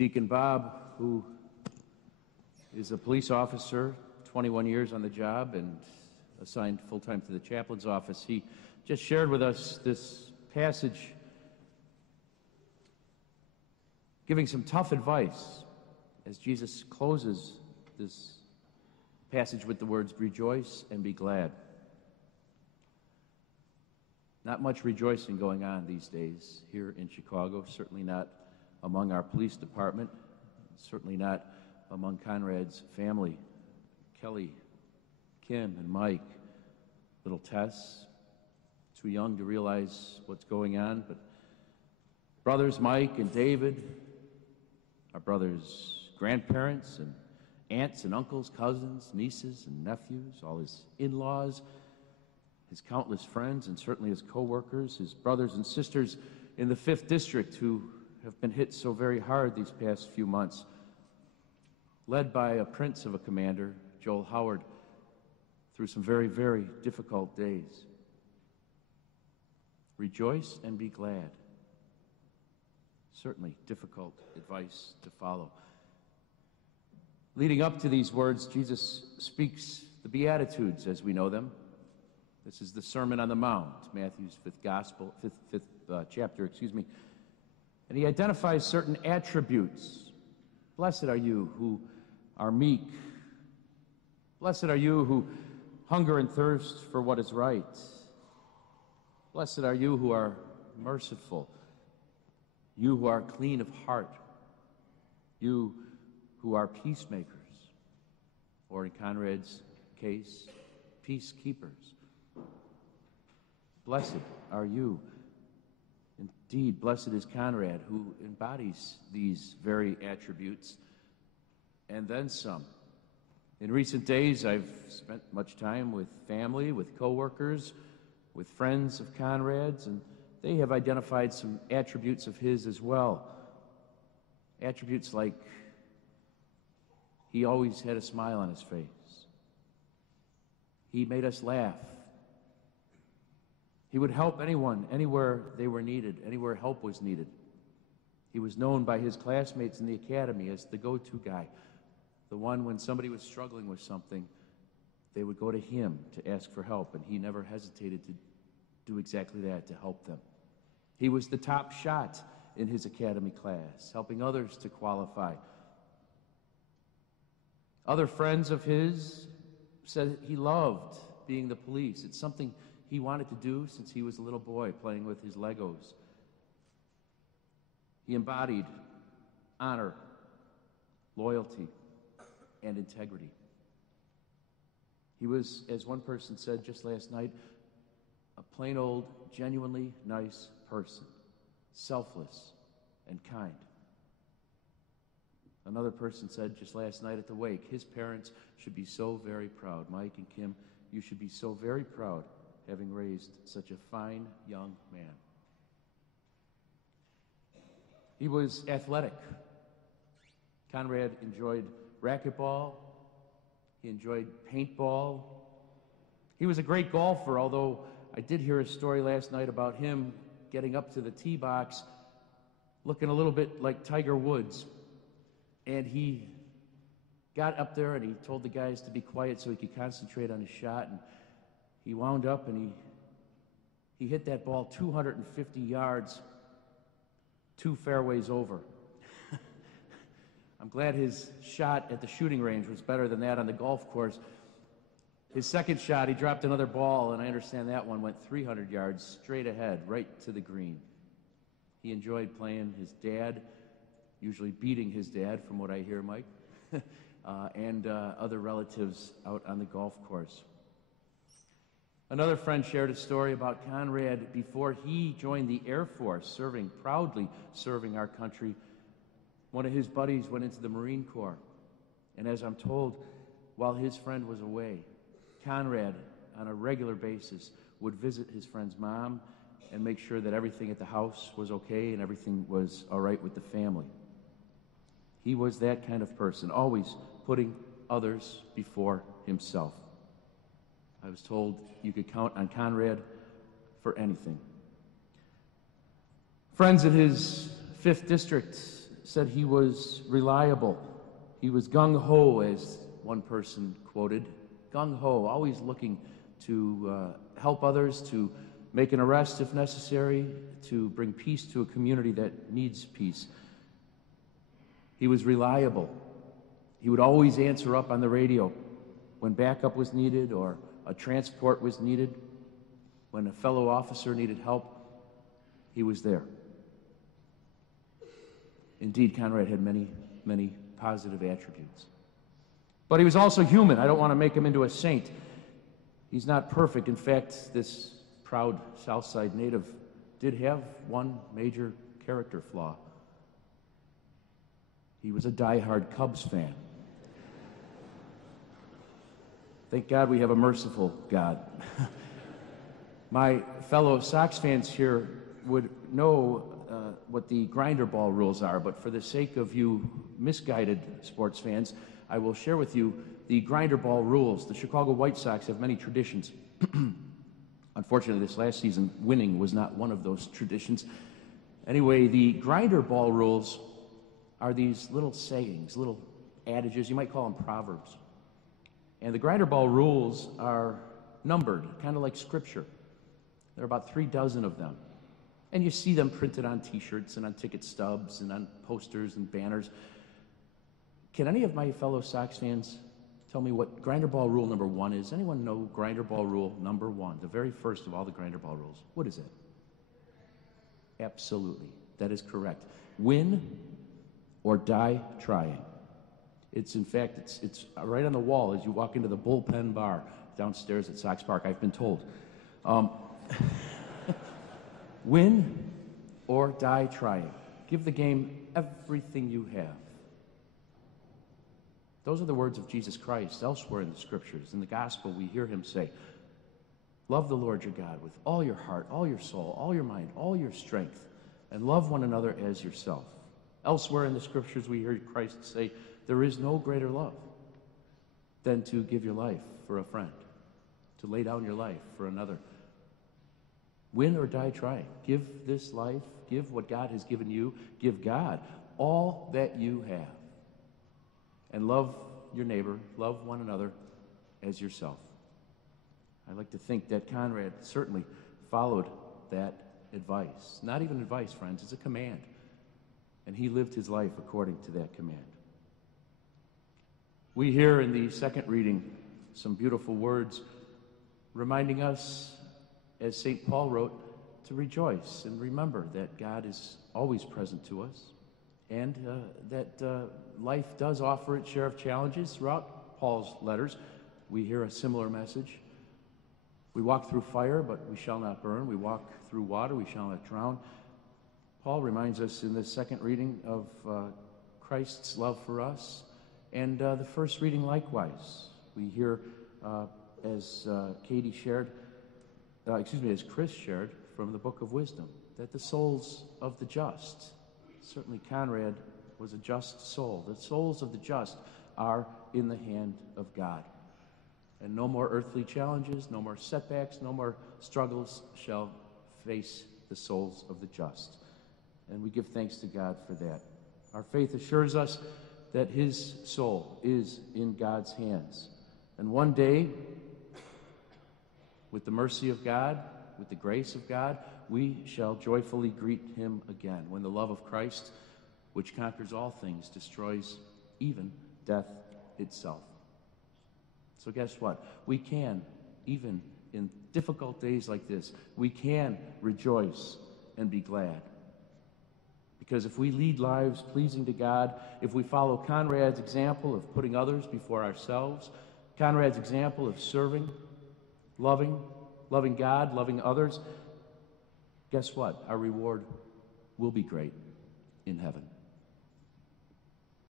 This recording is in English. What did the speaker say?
Deacon Bob, who is a police officer, 21 years on the job and assigned full-time to the chaplain's office, he just shared with us this passage, giving some tough advice as Jesus closes this passage with the words, "Rejoice and be glad." Not much rejoicing going on these days here in Chicago, certainly not among our police department, certainly not among Conrad's family, Kelly, Kim, and Mike, little Tess, too young to realize what's going on, but brothers Mike and David, our brother's grandparents and aunts and uncles, cousins, nieces and nephews, all his in-laws, his countless friends, and certainly his co-workers, his brothers and sisters in the 5th District who have been hit so very hard these past few months, led by a prince of a commander, Joel Howard, through some very, very difficult days. Rejoice and be glad. Certainly difficult advice to follow. Leading up to these words, Jesus speaks the Beatitudes as we know them. This is the Sermon on the Mount, Matthew's fifth chapter. And he identifies certain attributes. Blessed are you who are meek. Blessed are you who hunger and thirst for what is right. Blessed are you who are merciful. You who are clean of heart. You who are peacemakers. Or in Conrad's case, peacekeepers. Blessed are you. Indeed, blessed is Conrad, who embodies these very attributes, and then some. In recent days, I've spent much time with family, with coworkers, with friends of Conrad's, and they have identified some attributes of his as well. Attributes like he always had a smile on his face. He made us laugh. He would help anyone, anywhere they were needed, anywhere help was needed. He was known by his classmates in the academy as the go-to guy, the one when somebody was struggling with something, they would go to him to ask for help, and he never hesitated to do exactly that, to help them. He was the top shot in his academy class, helping others to qualify. Other friends of his said he loved being the police. It's something he wanted to do since he was a little boy playing with his Legos. He embodied honor, loyalty, and integrity. He was, as one person said just last night, a plain old, genuinely nice person, selfless and kind. Another person said just last night at the wake, his parents should be so very proud. Mike and Kim, you should be so very proud having raised such a fine young man. He was athletic. Conrad enjoyed racquetball. He enjoyed paintball. He was a great golfer, although I did hear a story last night about him getting up to the tee box looking a little bit like Tiger Woods. And he got up there and he told the guys to be quiet so he could concentrate on his shot. And he wound up and he hit that ball 250 yards, 2 fairways over. I'm glad his shot at the shooting range was better than that on the golf course. His second shot, he dropped another ball, and I understand that one went 300 yards straight ahead, right to the green. He enjoyed playing his dad, usually beating his dad, from what I hear, Mike, and other relatives out on the golf course. Another friend shared a story about Conrad before he joined the Air Force, proudly serving our country. One of his buddies went into the Marine Corps, and as I'm told, while his friend was away, Conrad, on a regular basis, would visit his friend's mom and make sure that everything at the house was okay and everything was all right with the family. He was that kind of person, always putting others before himself. I was told you could count on Conrad for anything. Friends in his 5th District said he was reliable. He was gung-ho, as one person quoted. Gung-ho, always looking to help others, to make an arrest if necessary, to bring peace to a community that needs peace. He was reliable. He would always answer up on the radio when backup was needed or a transport was needed. When a fellow officer needed help, he was there. Indeed, Conrad had many, many positive attributes. But he was also human. I don't want to make him into a saint. He's not perfect. In fact, this proud Southside native did have one major character flaw. He was a diehard Cubs fan. Thank God we have a merciful God. My fellow Sox fans here would know what the grinder ball rules are, but for the sake of you misguided sports fans, I will share with you the grinder ball rules. The Chicago White Sox have many traditions. Unfortunately, this last season, winning was not one of those traditions. Anyway, the grinder ball rules are these little sayings, little adages, you might call them proverbs. And the grinder ball rules are numbered, kind of like scripture. There are about 3 dozen of them. And you see them printed on t-shirts and on ticket stubs and on posters and banners. Can any of my fellow Sox fans tell me what grinder ball rule number 1 is? Anyone know grinder ball rule number 1, the very first of all the grinder ball rules? What is it? Absolutely. That is correct. Win or die trying. It's, in fact, it's right on the wall as you walk into the bullpen bar downstairs at Sox Park, I've been told. Win or die trying. Give the game everything you have. Those are the words of Jesus Christ elsewhere in the Scriptures. In the Gospel, we hear him say, love the Lord your God with all your heart, all your soul, all your mind, all your strength, and love one another as yourself. Elsewhere in the Scriptures, we hear Christ say, there is no greater love than to give your life for a friend, to lay down your life for another. Win or die trying. Give this life, give what God has given you, give God all that you have. And love your neighbor, love one another as yourself. I like to think that Conrad certainly followed that advice. Not even advice, friends, it's a command. And he lived his life according to that command. We hear in the second reading some beautiful words reminding us, as St. Paul wrote, to rejoice and remember that God is always present to us and that life does offer its share of challenges. Throughout Paul's letters, we hear a similar message. We walk through fire, but we shall not burn. We walk through water, we shall not drown. Paul reminds us in this second reading of Christ's love for us, and the first reading likewise. We hear, as Katie shared, as Chris shared from the Book of Wisdom, that the souls of the just, certainly Conrad was a just soul, the souls of the just are in the hand of God. And no more earthly challenges, no more setbacks, no more struggles shall face the souls of the just. And we give thanks to God for that. Our faith assures us that his soul is in God's hands. And one day, with the mercy of God, with the grace of God, we shall joyfully greet him again, when the love of Christ, which conquers all things, destroys even death itself. So guess what? We can, even in difficult days like this, we can rejoice and be glad. Because if we lead lives pleasing to God, if we follow Conrad's example of putting others before ourselves, Conrad's example of serving, loving God, loving others, guess what? Our reward will be great in heaven.